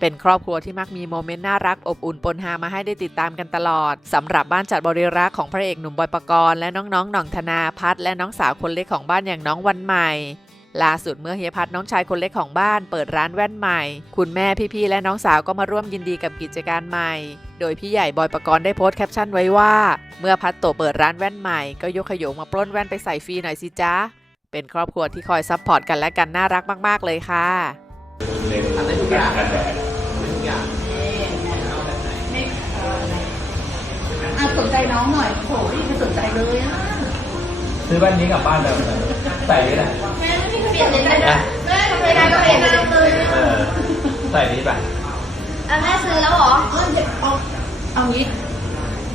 เป็นครอบครัวที่มักมีโมเมนต์น่ารักอบอุ่นปนฮามาให้ได้ติดตามกันตลอดสำหรับบ้านจัดบริรักษ์ของพระเอกหนุ่มบอยปกรณ์และน้องๆหน่องธนาพัฒและน้องสาวคนเล็กของบ้านอย่างน้องวันใหม่ล่าสุดเมื่อเฮียพัฒน้องชายคนเล็กของบ้านเปิดร้านแว่นใหม่ คุณแม่พี่ๆและน้องสาวก็มาร่วมยินดีกับกิจการใหม่ โดยพี่ใหญ่บอยปกรณ์ได้โพสต์แคปชั่นไว้ว่า เมื่อพัฒโตเปิดร้านแว่นใหม่ก็ยกขยงมาปล้นแว่นไปใส่ฟรีหน่อยสิจ๊ะเป็นครอบครัวที่คอยซัพพอร์ตกันและกันน่ารักมาก ๆ เลยค่ะ อย่างกันแดดทุกอย่างอะสนใจน้องหน่อยโอ้ยไม่สนใจเลยอะซื้อแว่นนี้กลับบ้านไปใส่นี่แหละแม่ไม่เปลี่ยนเลยนะแม่ทำไมได้ก็เปลี่ยนเลยเออใส่นี้ไปอะแม่ซื้อแล้วเหรอเอาเอางี้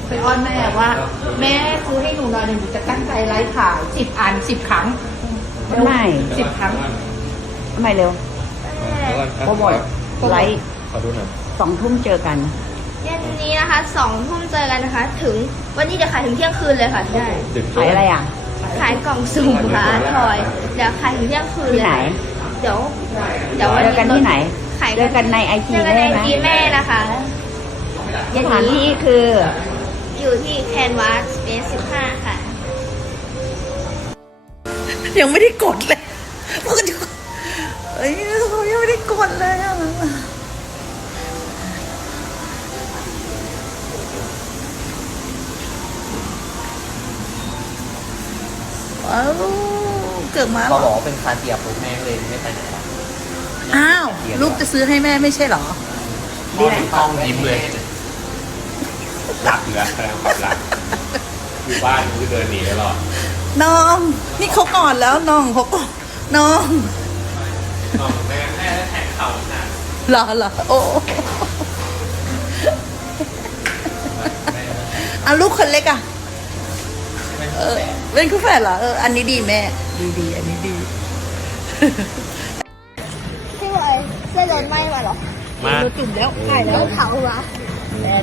ไปอ้อนแม่ว่า แม่ซื้อให้หนูหน่อยหนูจะตั้งใจไลฟ์ขายสิบอันสิบครั้งไม่สิบครั้งทำไมเร็วโปรโมทไลฟ์ข อดูหน่อยสองทุ่มเจอกัน เย็นนี้นะคะสองทุ่มเจอกันนะคะ ถึงวันนี้จะขายถึงเที่ยงคืนเลยค่ะได้ดึกขายอะไรอะ ขายกล่องสุ่มค่ะทอย เดี๋ยวขายถึงเที่ยงคืนที่เลยไหน เดี๋ยว เดี๋ยววันเจอกันที่ไหน ขายเจอกันในไอจีเจอกันในได้ไหมจีแม่นะคะเย็สนถานนี้ที่คือ อยู่ที่แคนวาสเปซสิบห้าค่ะ ยังไม่ได้กดเลยพูดอยู่เอ้ยเขายังไม่ได้กดเลยอะ ว้าวเกิดมาเหรเขาบอกอว่าเป็นคาเทียบลูกแม่เลยไม่ไปไหนหรอกอ้าวลูกจะซื้อให้แม่ไม่ใช่เหรอนี่ต้องยิ้มเลยหลักเหลือแสดงความรักอยู่บ้านคือเดินหนีตลอดน้อง นี่เขาก่อนแล้วน้องเขาก่อนน้องแม่แม่แข่งเข่าหนักเหรอเหรอโอ้อะลูกคนเล็กอะ เออเป็นคู่แฝดเหรอเอออันนี้ดีแม่ ดีดีอันนี้ดี พี่บอยเสื้อโดนไหมมาหรอมา จุ่มแล้วใช่แล้วนเผามา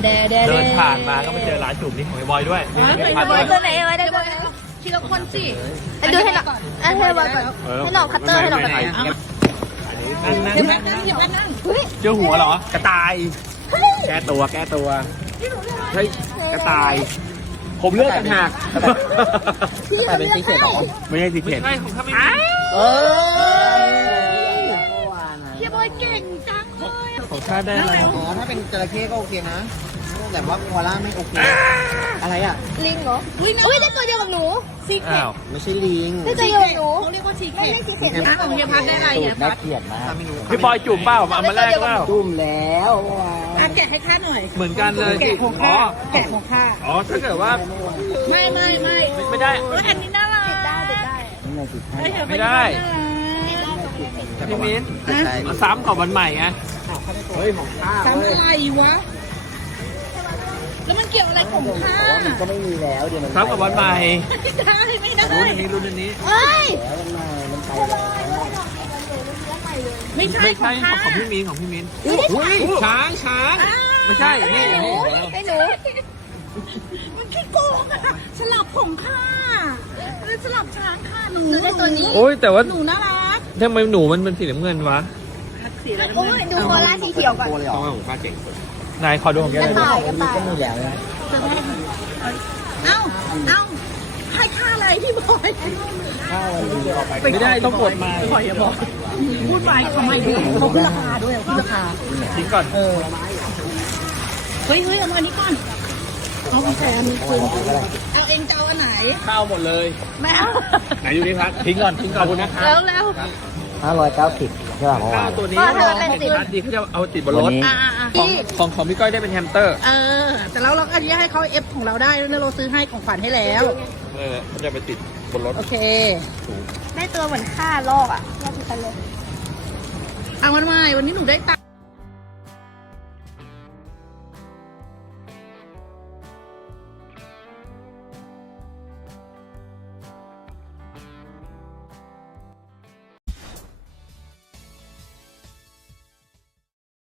แดแดเดินผ่านมาก็มาเจอร้านจุ่มนี่ของไอ้บอยด้วยนี่ไอ้บอยตัวไหนไว้ได้ตัวไหนทีละคนสิดูให้หน่อยให้ให้บอยก่อนให้หน่องคัตเตอร์ให้หน่องคัตเตอร์นั่งนั่งนั่งนั่งหยิบนั่งเจอหัวเหรอ กระต่าย แก้ตัวแก้ตัว เฮ้ย กระต่าย ผมเลือกต่างหากแต่เป็นซีเค็ดหรอ ไม่ใช่สิเข็ดไม่ใช่ของข้าไม่เออเฮียบอยเก่งจังเลยของข้าได้อะไรอ๋อถ้าเป็นจระเข้ก็โอเคนะ แต่ว่าโคอาล่าไม่โอเค อะไรอะ ลิงเหรอ อุ้ยได้ตัวเดียวกับหนูซีเคอ้าวไม่ใช่ลิงได้ตัวเดียวกับหนูเขาเรียกว่าซีเคไม่ไม่ซีเค็ดอะของเฮียพัดได้อะไรอะพัดเกลียดมากถ้าไม่รู้พี่บอยจุ่มเปล่าเอามาแลกเปล่าจุ่มแล้ว อะแกะให้ข้าหน่อย เหมือนกันเลยแกะของอ๋ข้าอแกะของข้าอ๋อ ถ้าเกิดว่า ไม่ไม่ไม่ไม่ได้เอออันนี้น่ารักติดได้ติดได้ไม่ได้พี่มิ้นเอาซ้ำกับวันใหม่ไงเฮ้ยของข้าทำอะไรวะ แล้วมันเกี่ยวอะไรของข้ามันก็ไม่มีแล้วเดี๋ยวมันซ้ำกับวันใหม่ไม่ได้ไม่ได้รุ่นนี้รุ่นนี้เอ้ยแล้วมันมามันไปแล้ว ไม่ใช่ไม่ขอใช่งขข้าองของพี่มิ้นของพี่มิ้นอุ้ยช้างช้างไม่ใช่นี่ให้หนูนี่ให้หนูมันขี้โกงอะสลับของข้าเออสลับช้างข้าหนูหนูได้ตัวนี้โอ้ยแต่ว่าหนูน่ารักทำไมหนูมันเป็นสีน้ำเงินวะโอ้ยดูโคลาสีเขียวก่อนโคเลยเหรต้อองของข้าเจ๋งสุดนายขอดูของแกกเลระยต่ายกระต่ายก็มีแล้วนะเอ้าเอ้าให้ค่าอะไรพี่บอยข้าวมันเดียวไปไม่ได้ต้องกดมาปล่อยอย่าบอก พูดไปทำไมด้วยเขาขึ้นราคาด้วยขึ้นราคาทิ้งก่อนเฮ้ยเฮ้ยเอามาอันนี้ก่อนเอาแฟนคุณเอาเองจะเอาอันไหน ข้าวหมดเลย ไม่เอา ไหนดูดิพัดทิ้งก่อน ทิ้งก่อนขอบคุณนะครับแล้วแล้วห้าร้อยเก้าสิบใช่ป่ะเมื่อานข้าววตัวนี้พ่อเธอเป็นสิบพัดดีเขาจะเอาติดบนรถวันนี้อ่าอ่าอ่าของของของพี่ก้อยได้เป็นแฮมสเตอร์ เออ แต่แล้วเราก็จะให้เขาเอฟของเราได้แล้วเราซื้อให้ของขวัญให้แล้ว เออเขาจะไปติด บนรถโอเค ได้ตัวเหมือนฆ่าลอกอะลอกที่กันเลย เอาวันใหม่วันนี้หนูได้ตังค์